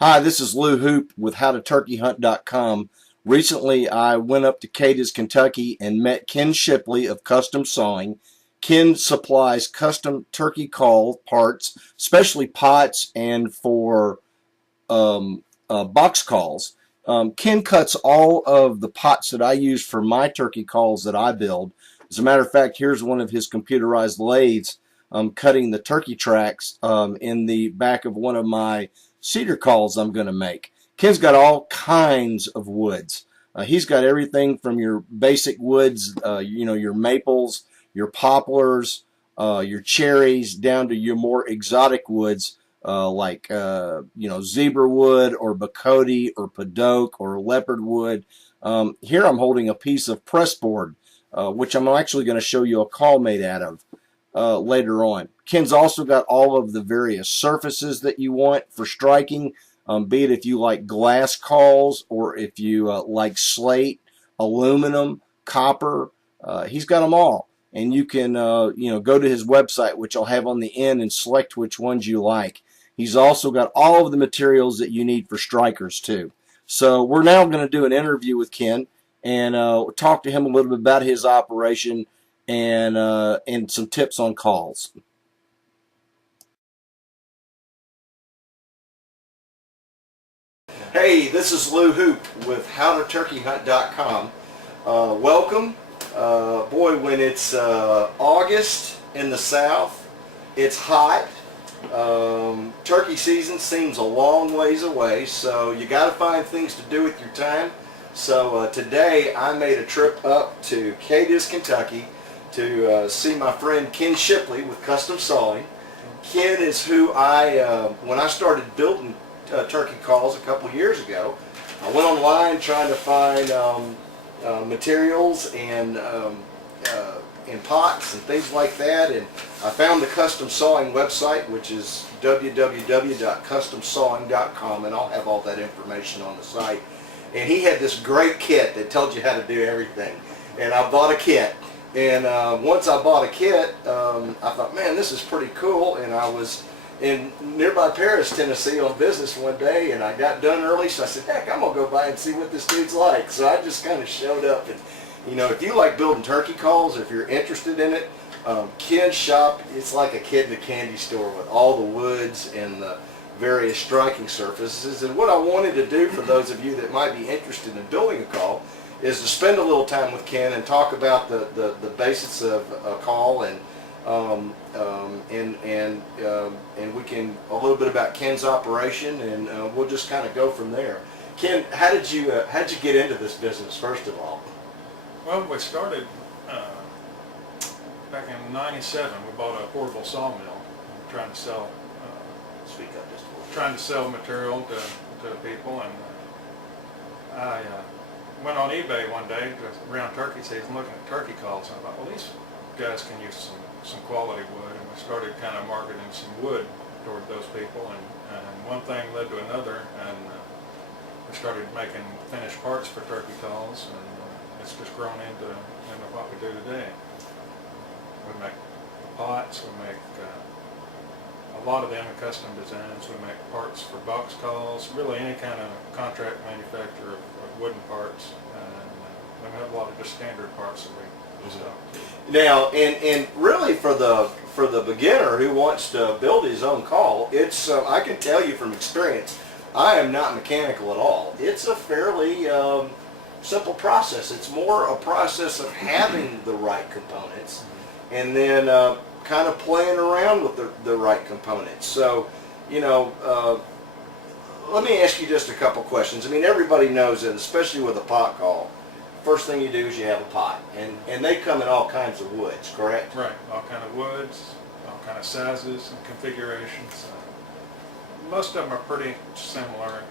Hi, this is Lou Hoop with HowToTurkeyHunt.com. Recently, I went up to Cadiz, Kentucky and met Ken Shipley of Custom Sawing. Ken supplies custom turkey call parts, especially pots and for box calls. Ken cuts all of the pots that I use for my turkey calls that I build. As a matter of fact, here's one of his computerized lathes cutting the turkey tracks in the back of one of my cedar calls I'm going to make. Ken's got all kinds of woods. He's got everything from your basic woods, your maples, your poplars, your cherries, down to your more exotic woods like zebra wood or bacote or podoke or leopard wood. Here I'm holding a piece of pressboard, which I'm actually going to show you a call made out of later on. Ken's also got all of the various surfaces that you want for striking, be it if you like glass calls or if you like slate, aluminum, copper. He's got them all. And you can, go to his website, which I'll have on the end, and select which ones you like. He's also got all of the materials that you need for strikers too. So we're now going to do an interview with Ken and talk to him a little bit about his operation and some tips on calls. Hey, this is Lou Hoop with HowToTurkeyHunt.com. Welcome. Boy, when it's August in the South, it's hot. Turkey season seems a long ways away, so you got to find things to do with your time. So today I made a trip up to Cadiz, Kentucky to see my friend Ken Shipley with Custom Sawing. Ken is who when I started building turkey calls a couple years ago, I went online trying to find materials and pots and things like that, and I found the Custom Sawing website, which is www.customsawing.com, and I'll have all that information on the site. And he had this great kit that told you how to do everything, and I bought a kit. And once I bought a kit, I thought, man, this is pretty cool. And I was in nearby Paris, Tennessee on business one day, and I got done early, so I said, heck, I'm going to go by and see what this dude's like. So I just kind of showed up. And if you like building turkey calls, if you're interested in it, Ken's shop, it's like a kid in a candy store with all the woods and the various striking surfaces. And what I wanted to do for those of you that might be interested in building a call is to spend a little time with Ken and talk about the basics of a call, and we can a little bit about Ken's operation, and we'll just kind of go from there. Ken, how'd you get into this business first of all? Well, we started back in '97. We bought a portable sawmill, trying to sell Speak up just a little. trying to sell material to people, and I went on eBay one day around turkey season looking at turkey calls, and I thought, well, these guys can use some quality wood, and we started kind of marketing some wood toward those people, and one thing led to another, and we started making finished parts for turkey calls, and it's just grown into what we do today. We make pots, we make a lot of them are custom designs. We make parts for box calls, really any kind of contract manufacturer of wooden parts, and we have a lot of just standard parts that we stock. Now, and really for the beginner who wants to build his own call, it's I can tell you from experience, I am not mechanical at all. It's a fairly simple process. It's more a process of having the right components, and then kind of playing around with the right components. So, let me ask you just a couple questions. I mean, everybody knows that, especially with a pot call, first thing you do is you have a pot, and they come in all kinds of woods, correct? Right, all kind of woods, all kind of sizes and configurations. Most of them are pretty similar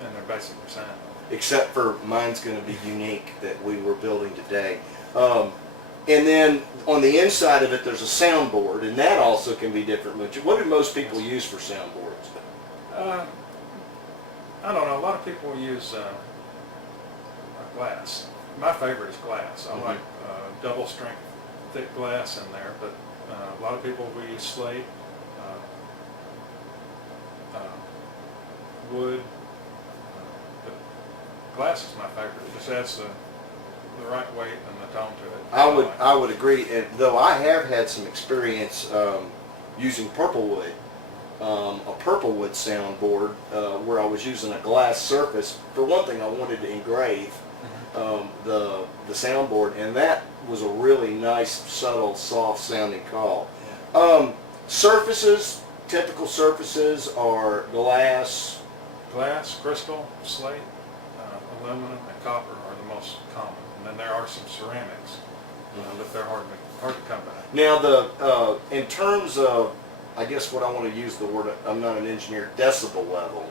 in their basic design. Except for mine's going to be unique that we were building today. And then on the inside of it, there's a soundboard, and that also can be different. What do most people use for soundboards? I don't know. A lot of people use glass. My favorite is glass. I like double strength thick glass in there, but a lot of people will use slate. wood. But glass is my favorite. It just adds the right weight and the tone to it. I would agree, and though I have had some experience using Purplewood, a Purplewood soundboard where I was using a glass surface. For one thing, I wanted to engrave the soundboard, and that was a really nice, subtle, soft sounding call. Surfaces, typical surfaces are glass. Glass, crystal, slate, aluminum, and copper are the most common. And then there are some ceramics, but they're hard to come by. Now, in terms of, I guess what I want to use the word, I'm not an engineer, decibel level,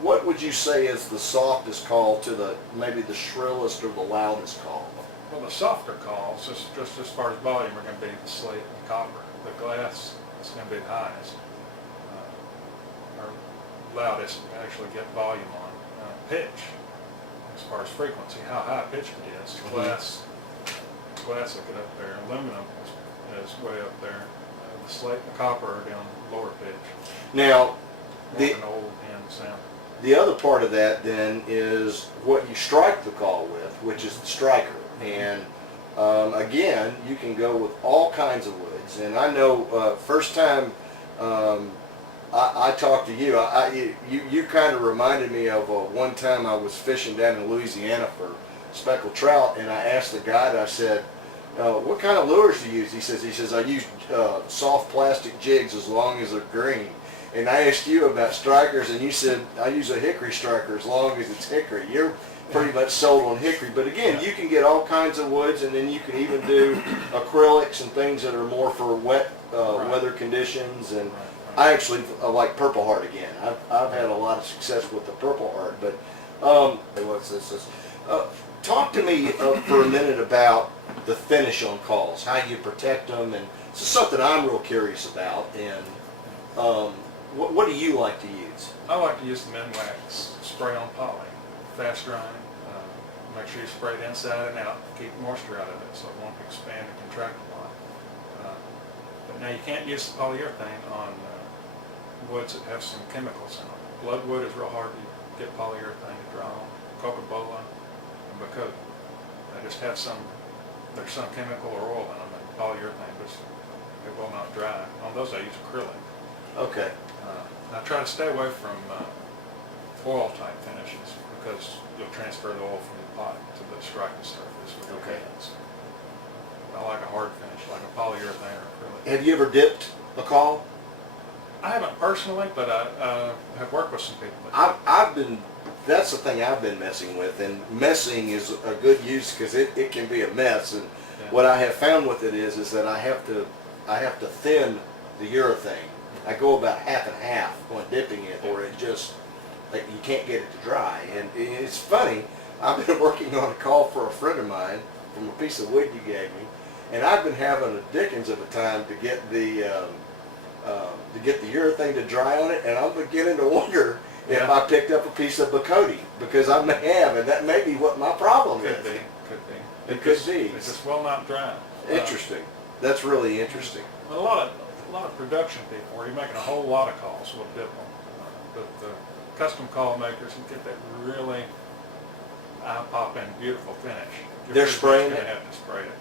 what would you say is the softest call to maybe the shrillest or the loudest call? Well, the softer calls, just as far as volume, are going to be the slate and copper. The glass is going to be the highest, or loudest, actually get volume on. Pitch, as far as frequency, how high pitched it is. Glass will get up there. Aluminum is way up there. The slate and the copper are down lower pitch. Now, An old hand sound. the other part of that then is what you strike the call with, which is the striker. And again, you can go with all kinds of woods. And I know first time I talked to you, you kind of reminded me of one time I was fishing down in Louisiana for speckled trout, and I asked the guide, I said, what kind of lures do you use? He says, I use soft plastic jigs as long as they're green. And I asked you about strikers, and you said, I use a hickory striker as long as it's hickory. You're pretty much sold on hickory. But again, you can get all kinds of woods, and then you can even do acrylics and things that are more for wet weather conditions. And I actually like Purple Heart again. I've had a lot of success with the Purple Heart. But what's this? Talk to me for a minute about the finish on calls, how you protect them, and this is something I'm real curious about. And what do you like to use? I like to use the Minwax spray on poly, fast drying. Make sure you spray it inside and out, keep moisture out of it so it won't expand and contract a lot. But now you can't use the polyurethane on woods that have some chemicals in them. Bloodwood is real hard to get polyurethane to dry on. Coca-Cola and Bacote. They just have there's some chemical or oil in them, and polyurethane just, it will not dry. On those I use acrylic. Okay. I try to stay away from oil type finishes because you'll transfer the oil from the pot to the striking surface with your hands. I like a hard finish, like a polyurethane or acrylic. Have you ever dipped a call? I haven't personally, but I have worked with some people. That's the thing I've been messing with, and messing is a good use because it can be a mess. And what I have found with it is that I have to thin the urethane. I go about half and half when dipping it, or it just, like, you can't get it to dry. And it's funny, I've been working on a call for a friend of mine from a piece of wood you gave me, and I've been having a dickens of a time to get the urethane to dry on it, and I'm beginning to wonder if I picked up a piece of Bacote, because I may have, and that may be what my problem is. Could be. It could be. It just will not dry. Interesting. That's really interesting. A lot of production people, where you're making a whole lot of calls, will dip them. But the custom call makers can get that really eye-popping, beautiful finish. They're spraying it? You're going to have to spray it.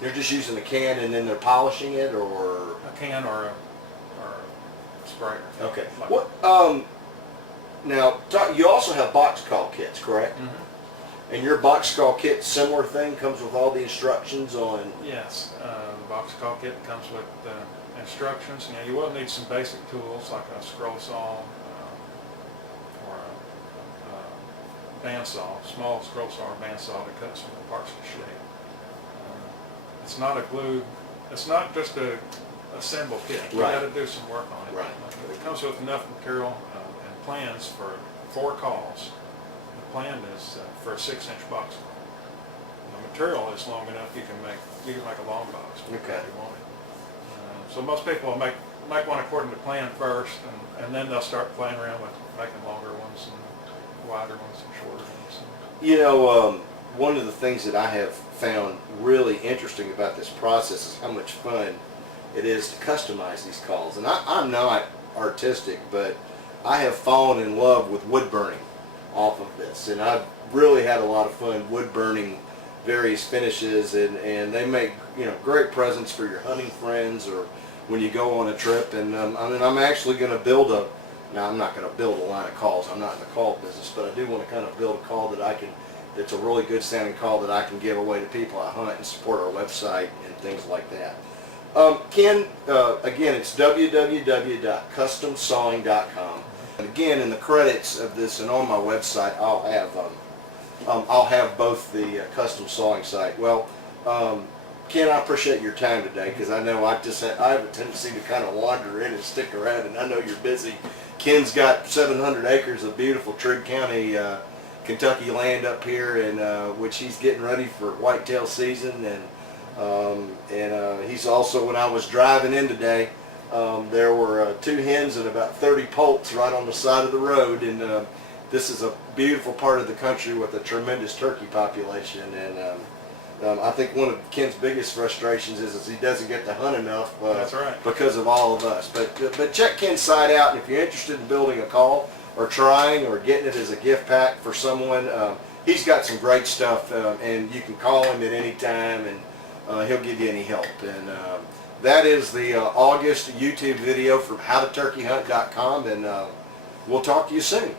They're just using a can and then they're polishing it, or A can or a sprayer. okay. Like What? Now you also have box call kits, correct? Mm-hmm. And your box call kit, similar thing, comes with all the instructions on. Yes, the box call kit comes with instructions. Now you will need some basic tools like a scroll saw or a bandsaw, small scroll saw or bandsaw to cut some parts to shape. It's not a glue. It's not just a assemble kit. You got to do some work on it. Right. But it comes with enough material and plans for 4 calls. The plan is for a 6-inch box call. The material is long enough you can make a long box if you want it. So most people will make one according to plan first, and then they'll start playing around with making longer ones and wider ones and shorter ones. You know, one of the things that I have found really interesting about this process is how much fun it is to customize these calls. And I'm not artistic, but I have fallen in love with wood burning off of this, and I've really had a lot of fun wood burning various finishes, and they make, you know, great presents for your hunting friends or when you go on a trip. And I mean, I'm actually going to build a, now I'm not going to build a line of calls, I'm not in the call business, but I do want to kind of build a call that I can, that's a really good sounding call that I can give away to people I hunt and support our website and things like that. Ken, again, it's www.customsawing.com. And again, in the credits of this and on my website, I'll have both the custom sawing site. Well, Ken, I appreciate your time today, because I know I have a tendency to kind of wander in and stick around, and I know you're busy. Ken's got 700 acres of beautiful Trigg County, Kentucky land up here, and which he's getting ready for whitetail season. And he's also, when I was driving in today, there were 2 hens and about 30 poults right on the side of the road, and this is a beautiful part of the country with a tremendous turkey population. And I think one of Ken's biggest frustrations is he doesn't get to hunt enough. That's right. Because of all of us. But check Ken's site out, and if you're interested in building a call or trying or getting it as a gift pack for someone, he's got some great stuff, and you can call him at any time, and he'll give you any help. And that is the August YouTube video from howtoturkeyhunt.com, and we'll talk to you soon.